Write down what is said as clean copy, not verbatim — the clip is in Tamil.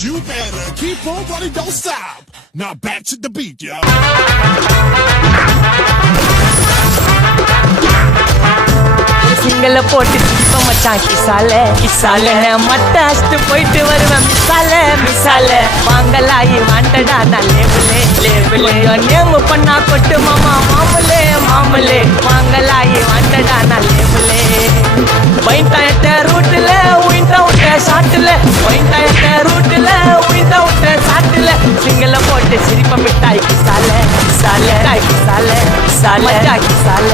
You better keep on running, don't stop. Now back to the beat, yo. Sinhala போட்டு இப்ப மச்சான் கிசால மட்டாஸ்ட் போயிட்டு வருவேன் மிசால வாங்கலாயி வாண்டடா நான் லேபிளே நேம் பண்ணா கொட்டு மாமலே வாங்கலாயி வாண்டடா நான் லேபிளே வைண்டாயத்த ரூட்ல உயிண்டா விட்ட சாட்டுல வைண்டாயத்த ரூட்ல உயிண்டா விட்ட சாட்டுல சிங்கள போட்டு சிரிப்ப மிட்டாய் கிசால மச்சா கிசால